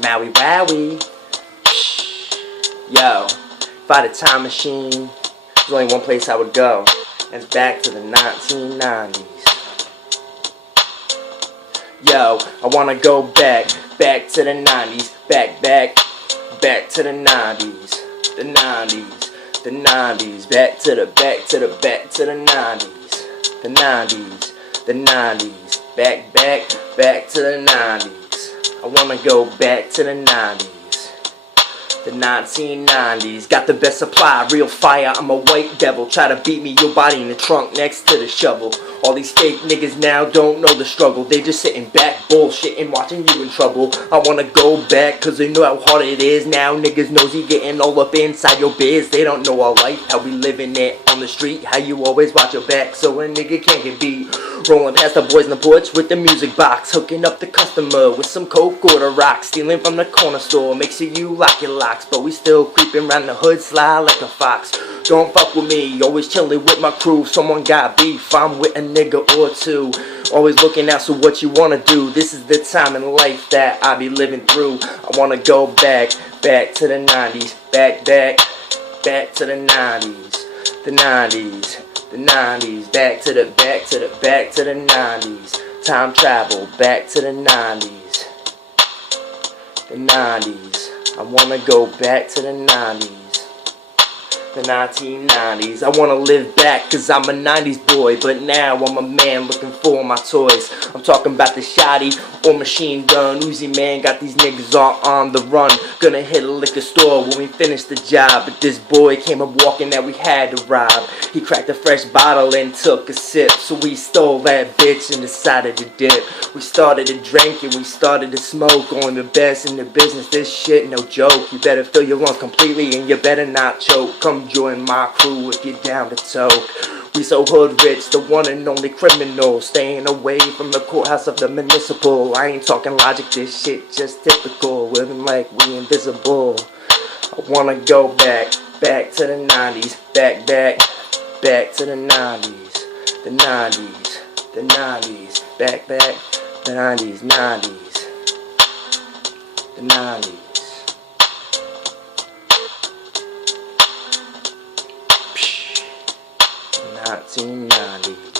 mowy-wowwy. Yo, if I had a time machine, there's only one place I would go, and it's back to the 1990s. Yo, I wanna go back to the 90s, back to the 90s, the 90s, the 90s, back to the 90s, the 90s, the 90s, back to the 90s. I wanna go back to the 90s. The 1990s, got the best supply, real fire, I'm a white devil. Try to beat me, your body in the trunk next to the shovel. All these fake niggas now don't know the struggle. They just sitting back, bullshitting, watching you in trouble. I wanna go back, cause they know how hard it is. Now niggas knows you getting all up inside your biz. They don't know our life, how we living it on the street. How you always watch your back, so a nigga can't get beat. Rolling past the boys in the porch with the music box, hooking up the customer with some coke or the rock. Stealing from the corner store, make sure you lock your locks. But we still creeping around the hood, sly like a fox. Don't fuck with me, always chilling with my crew. Someone got beef, I'm with a nigga or two. Always looking out, so what you wanna do? This is the time in life that I be living through. I wanna go back to the 90s, back to the 90s, the 90s, the 90s, back to the 90s. Time travel, back to the 90s, the 90s. I wanna go back to the 90s, the 1990s. I wanna live back, cause I'm a 90s boy. But now I'm a man looking for my toys. I'm talking about the shotty or machine gun. Uzi man got these niggas all on the run. Gonna hit a liquor store when we finish the job. But this boy came up walking that we had to rob. He cracked a fresh bottle and took a sip. So we stole that bitch and decided to dip. We started to drink and we started to smoke. Only the best in the business, this shit no joke. You better fill your lungs completely and you better not choke. Come join my crew if you're down to toke. We so hood rich, the one and only criminal. Staying away from the courthouse of the municipal. I ain't talking logic, this shit just typical. Living like we invisible. I wanna go back to the 90s, back to the 90s, the 90s, the 90s, back, the 90s, the 90s. 1990.